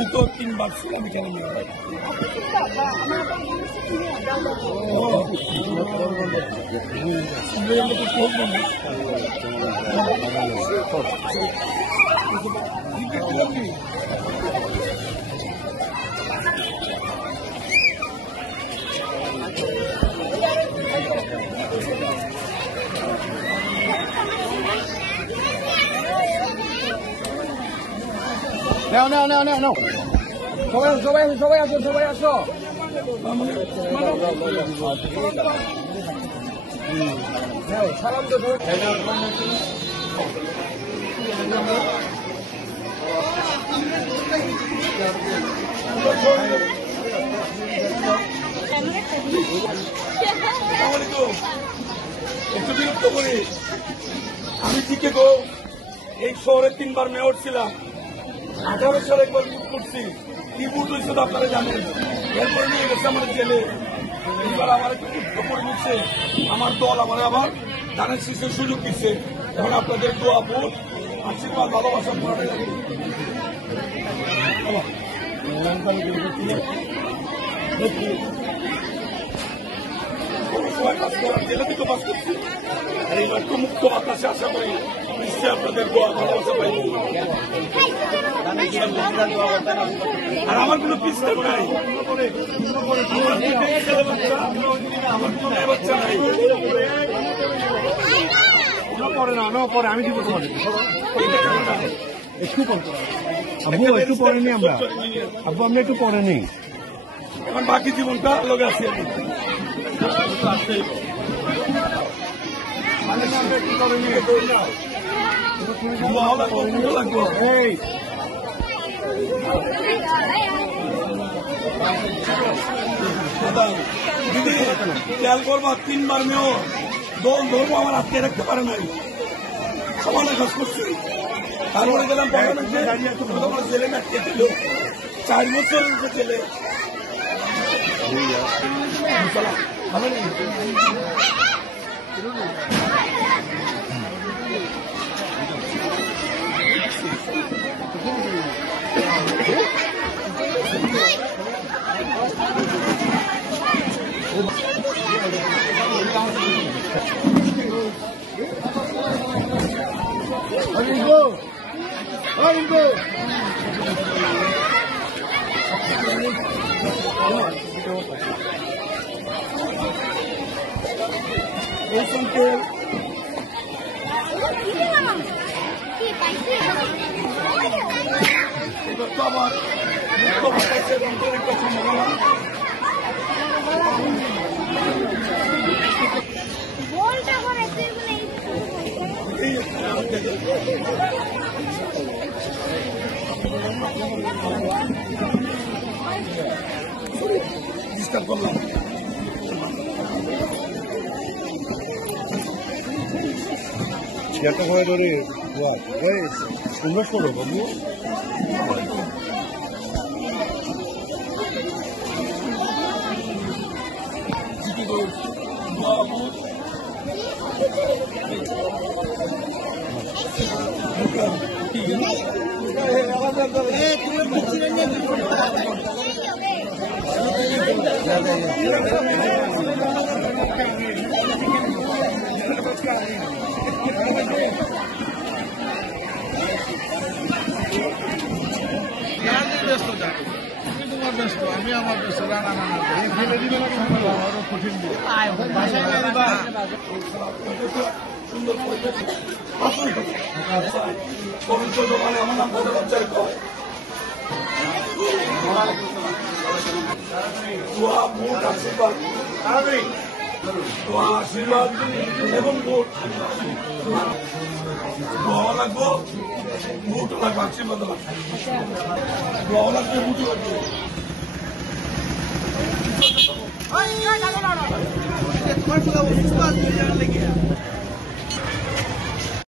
আমি তো 3 বার ছিলাম এখানে। No. সবাই আসো। সালাম তো একটু বিরক্ত করি। আমি টিকে গো এই শহরে 3 বার মেয়র ছিলাম। 18 সালে একবার বুট করছি। কি বুট হয়েছে তো আপনারা জানেন। এরপর নিয়ে গেছে আমার জেলে। এবার আমার একটু উচ্চ করে নিচ্ছে। আমার দল আমার আবার ধানের শীষের সুযোগ দিচ্ছে। এখন আপনাদের দোয়া ভোট আশীর্বাদ ভালোবাসা পড়াতে লাগে। জেলে থেকে বাস করছি। আর এই একটু মুক্ত বাতাসে আশা করি নিশ্চয়ই আপনাদের দোয়া ভালোবাসা পাইব। আর আমার কোনো পিস্টেপ নাই, আমার কোনো মেয়ে বাচ্চা নাই। পরে আমি দিব তোমাদের একটু একটু পরে নিই আমরা একটু পরে নিই। এখন বাকি জীবনটা লোক আছে দিদি খেয়াল করবা 3 বার মেয়র দল ধর্ম আমার আজকে রাখতে পারে নাই। সমানে কাজ করছি। তারপরে গেলাম জেলে নাটকে ছিল 4 বছর জেলে। আবার ডিস্টার্ব করলাম। একটা করে ধরে সুন্দর করো বাবু। আমি আমার ব্যস্ত রান্না ফেলে দিবে না আরো কঠিন সুন্দর পবিত্র দোকানে আমার নাম বড় লজ্জার কয় দোয়া ভোট আশীর্বাদ দোয়া আশীর্বাদ এবং ভোট দোয়া লাগবো ভোট লাগবে আশীর্বাদ লাগবে দোয়া লাগবে ভোট লাগবে।